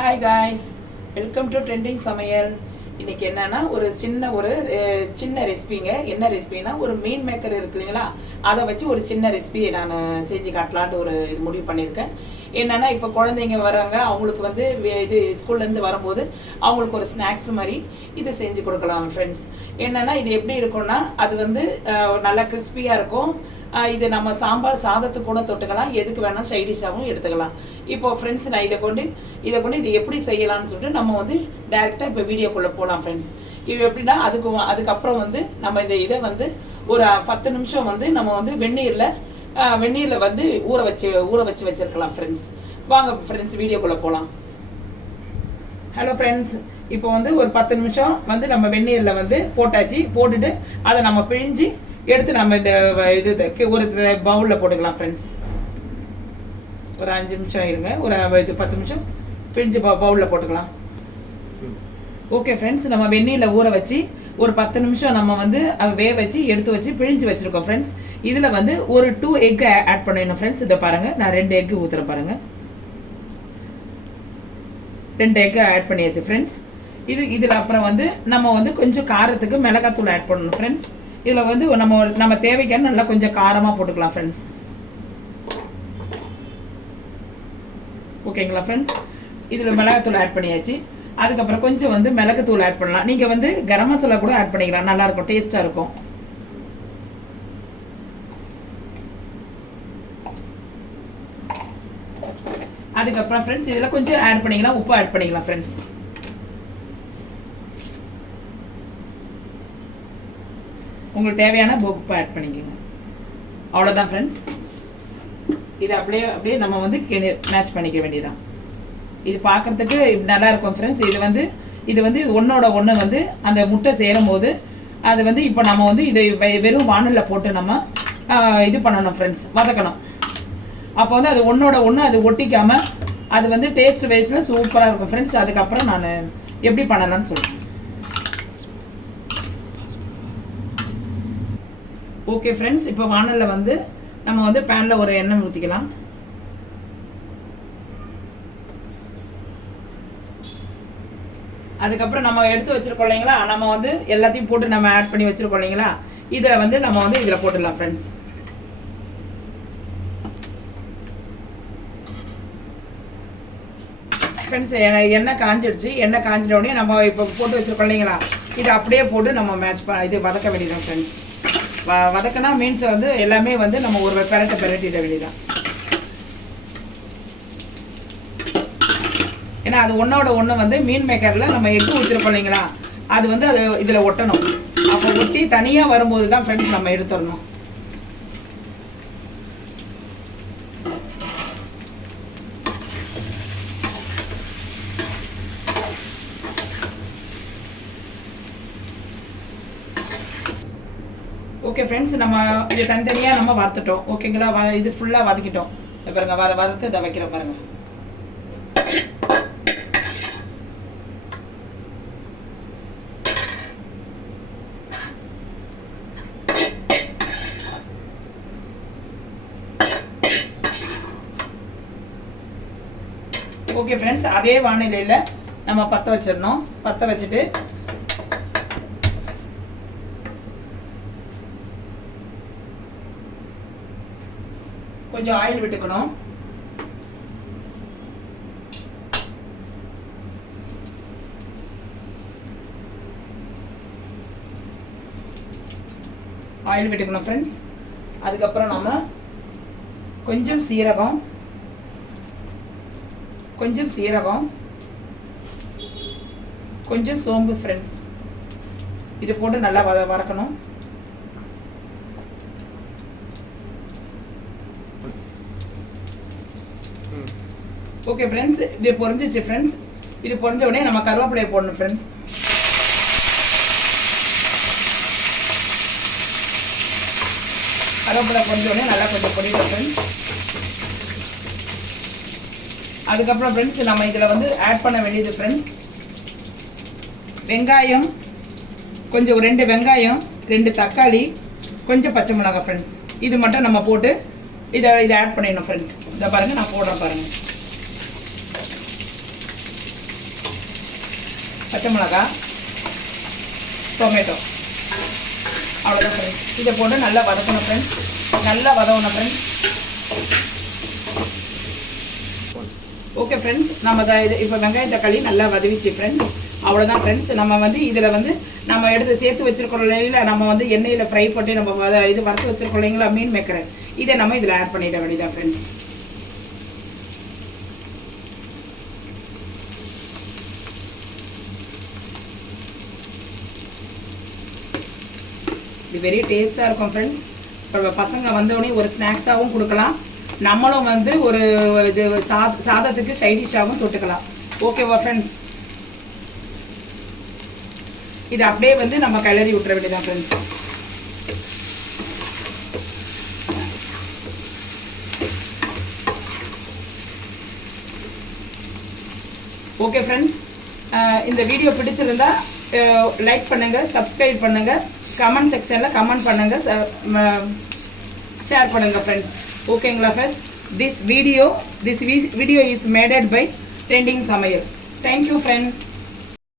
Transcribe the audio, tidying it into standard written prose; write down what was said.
Hi guys, welcome to trending சமையல். இன்றைக்கி என்னென்னா ஒரு சின்ன ரெசிபிங்க. என்ன ரெசிபின்னா, ஒரு மீன் மேக்கர் இருக்கு இல்லைங்களா, அதை வச்சு ஒரு சின்ன ரெசிபி நான் செஞ்சு காட்டலான்ட்டு ஒரு இது முடிவு பண்ணியிருக்கேன். என்னென்னா, இப்போ குழந்தைங்க வராங்க, அவங்களுக்கு வந்து இது ஸ்கூல்லேருந்து வரும்போது அவங்களுக்கு ஒரு ஸ்நாக்ஸ் மாதிரி இது செஞ்சு கொடுக்கலாம் ஃப்ரெண்ட்ஸ். என்னென்னா, இது எப்படி இருக்கும்னா, அது வந்து நல்லா கிறிஸ்பியாக இருக்கும். இது நம்ம சாம்பார் சாதத்துக்கு கூட தொட்டுக்கலாம், எதுக்கு வேணாலும் சைடிஷாகவும் எடுத்துக்கலாம். இப்போ ஃப்ரெண்ட்ஸ், நான் இதை கொண்டு இது எப்படி செய்யலாம்னு சொல்லிட்டு நம்ம வந்து டைரெக்டாக இப்போ வீடியோக்குள்ளே போகலாம் ஃப்ரெண்ட்ஸ். இது எப்படின்னா, அதுக்கப்புறம் வந்து நம்ம இதை வந்து ஒரு 10 நிமிஷம் வந்து நம்ம வந்து வெந்நீரில் வந்து ஊற வச்சு வச்சிருக்கலாம் ஃப்ரெண்ட்ஸ். வாங்க ஃப்ரெண்ட்ஸ், வீடியோக்குள்ளே போகலாம். ஹலோ ஃப்ரெண்ட்ஸ், இப்போ வந்து ஒரு 10 நிமிஷம் வந்து நம்ம வெந்நீரில் வந்து போட்டுட்டு அதை நம்ம பிழிஞ்சு எடுத்து நம்ம இந்த ஒரு பவுலில் போட்டுக்கலாம் ஃப்ரெண்ட்ஸ். ஒரு 5 நிமிஷம் இருங்க, ஒரு 10 நிமிஷம் பிழிஞ்சு பவுலில் போட்டுக்கலாம். ஓகே ஃப்ரெண்ட்ஸ், நம்ம வெந்நீரில் ஊற வச்சு ஒரு 10 நிமிஷம் நம்ம வந்து வேக வச்சு எடுத்து வச்சு பிழிஞ்சு வச்சுருக்கோம் ஃப்ரெண்ட்ஸ். இதில் வந்து ஒரு 2 எக் ஆட் பண்ணிடணும் ஃப்ரெண்ட்ஸ். இதை பாருங்கள், நான் 2 எக் ஊற்றுறேன் பாருங்கள். 2 எக் ஆட் பண்ணியாச்சு ஃப்ரெண்ட்ஸ். இதில் அப்புறம் வந்து நம்ம வந்து கொஞ்சம் காரத்துக்கு மிளகாத்தூள் ஆட் பண்ணணும் ஃப்ரெண்ட்ஸ். இதில் வந்து நம்ம தேவைக்கான நல்லா கொஞ்சம் காரமாக போட்டுக்கலாம் ஃப்ரெண்ட்ஸ். ஓகேங்களா ஃப்ரெண்ட்ஸ், இதில் மிளகாத்தூள் ஆட் பண்ணியாச்சு. அதுக்கப்புறம் கொஞ்சம் வந்து மிளகுத்தூள் ஆட் பண்ணலாம். நீங்கள் வந்து கரம் மசாலா கூட ஆட் பண்ணிக்கலாம், நல்லாயிருக்கும், டேஸ்ட்டாக இருக்கும். அதுக்கப்புறம் ஃப்ரெண்ட்ஸ், இதில் கொஞ்சம் ஆட் பண்ணிக்கலாம், உப்பு ஆட் பண்ணிக்கலாம் ஃப்ரெண்ட்ஸ். உங்களுக்கு தேவையான உப்பு ஆட் பண்ணிக்கோங்க. அவ்வளோதான் ஃப்ரெண்ட்ஸ். இது அப்படியே நம்ம வந்து மேட்ச் பண்ணிக்க வேண்டியதான். இது பார்க்குறதுக்கு நல்லா இருக்கும் ஃப்ரெண்ட்ஸ். இது வந்து ஒன்றோட ஒன்று வந்து அந்த முட்டை சேரும் போது அது வந்து இப்போ நம்ம வந்து இதை வெறும் வானலில் போட்டு நம்ம இது பண்ணணும் ஃப்ரெண்ட்ஸ், வதக்கணும். அப்போ வந்து அது ஒன்றோட ஒன்று அது ஒட்டிக்காமல் அது வந்து டேஸ்ட் வைஸில் சூப்பராக இருக்கும் ஃப்ரெண்ட்ஸ். அதுக்கப்புறம் நான் எப்படி பண்ணலாம்னு சொல்கிறேன். ஓகே ஃப்ரெண்ட்ஸ், இப்போ வானலில் வந்து நம்ம வந்து பேனில் ஒரு எண்ணெய் ஊற்றிக்கலாம். அதுக்கப்புறம் நம்ம எடுத்து வச்சிருக்கோம் இல்லைங்களா, நம்ம வந்து எல்லாத்தையும் போட்டு நம்ம ஆட் பண்ணி வச்சிருக்கோம் இல்லைங்களா, இதில் வந்து நம்ம வந்து இதில் போட்டுடலாம் ஃப்ரெண்ட்ஸ். ஃப்ரெண்ட்ஸ், எண்ணெய் காஞ்சிடுச்சு. எண்ணெய் காஞ்சிட உடனே நம்ம இப்போ போட்டு வச்சிருக்கோம் இல்லைங்களா, இதை அப்படியே போட்டு நம்ம இது வதக்க வேண்டியதான் ஃப்ரெண்ட்ஸ். வதக்கினா மீன்ஸ் வந்து எல்லாமே வந்து நம்ம ஒரு பெரட்டிட வேண்டியதான். ஏன்னா அது ஒன்றோட ஒன்று வந்து மீன் மேக்கரில் நம்ம எக்கு ஊற்றிருப்போம் இல்லைங்களா, அது வந்து அது இதில் ஒட்டணும். அப்போ ஒட்டி தனியாக வரும்போது தான் ஃப்ரெண்ட்ஸ் நம்ம எடுத்துடணும். ஓகே ஃப்ரெண்ட்ஸ், நம்ம இது தனித்தனியாக நம்ம வறுத்துட்டோம். ஓகேங்களா, இது ஃபுல்லாக வதக்கிட்டோம். பாருங்க, வறுத்து இதை வைக்கிறோம் பாருங்க. ஓகே ஃப்ரெண்ட்ஸ், அதே வானிலையில் நம்ம பற்ற வச்சிடணும். பற்ற வச்சுட்டு கொஞ்சம் ஆயில் விட்டுக்கணும். ஆயில் விட்டுக்கணும் ஃப்ரெண்ட்ஸ். அதுக்கப்புறம் நம்ம கொஞ்சம் சீரகம் கொஞ்சம் சோம்பு ஃப்ரெண்ட்ஸ், இது போட்டு நல்லா வதக்கணும். ஓகே ஃப்ரெண்ட்ஸ், இது பொரிஞ்சிச்சு ஃப்ரெண்ட்ஸ். இது பொரிஞ்ச உடனே நம்ம கருவேப்பிலையை போடணும் ஃப்ரெண்ட்ஸ். கருவேப்பிலை பொரிஞ்ச உடனே நல்லா கொஞ்சம் பொரியும் ஃப்ரெண்ட்ஸ். அதுக்கப்புறம் ஃப்ரெண்ட்ஸ், நம்ம இதில் வந்து ஆட் பண்ண வேண்டியது ஃப்ரெண்ட்ஸ், வெங்காயம் கொஞ்சம் 2 வெங்காயம், 2 தக்காளி, கொஞ்சம் பச்சை மிளகாய் ஃப்ரெண்ட்ஸ். இது மட்டும் நம்ம போட்டு இதை ஆட் பண்ணிடணும் ஃப்ரெண்ட்ஸ். இதை பாருங்கள், நான் போடுறேன் பாருங்கள். பச்சை மிளகாய், டொமேட்டோ, அவ்வளோதான் ஃப்ரெண்ட்ஸ். இதை போட்டு நல்லா வதக்கணும் ஃப்ரெண்ட்ஸ். நல்லா வதக்கணும் ஃப்ரெண்ட்ஸ். ஓகே ஃப்ரெண்ட்ஸ், நம்ம இது இப்போ வெங்காயம் தக்காளி நல்லா வதவிச்சு ஃப்ரெண்ட்ஸ். அவ்வளோதான் ஃப்ரெண்ட்ஸ். நம்ம வந்து இதில் வந்து நம்ம எடுத்து சேர்த்து வச்சுருக்கோம் இல்லைங்களா, நம்ம வந்து எண்ணெயில் ஃப்ரை பண்ணி நம்ம இது வறுத்து வச்சுருக்கோம் இல்லைங்களா மீன் மேக்கரை, இதை நம்ம இதில் ஆட் பண்ணிட வேண்டியதான் ஃப்ரெண்ட்ஸ். இது வெரி டேஸ்ட்டாக இருக்கும் ஃப்ரெண்ட்ஸ். இப்போ பசங்க வந்தோடனே ஒரு ஸ்நாக்ஸாகவும் கொடுக்கலாம், நம்மளும் வந்து ஒரு இது சாதத்துக்கு சைடிஷாகவும் தொட்டுக்கலாம். ஓகேவா ஃப்ரெண்ட்ஸ்? இது அப்படியே வந்து நம்ம கிளறி விட்டுற வேண்டியதான் ஃப்ரெண்ட்ஸ். ஓகே ஃப்ரெண்ட்ஸ், இந்த வீடியோ பிடிச்சிருந்தா லைக் பண்ணுங்கள், சப்ஸ்கிரைப் பண்ணுங்கள், கமெண்ட் செக்ஷனில் கமெண்ட் பண்ணுங்கள், ஷேர் பண்ணுங்கள் ஃப்ரெண்ட்ஸ். ஓகேங்களா friends? This video is made by Trending Samayal. Thank you friends.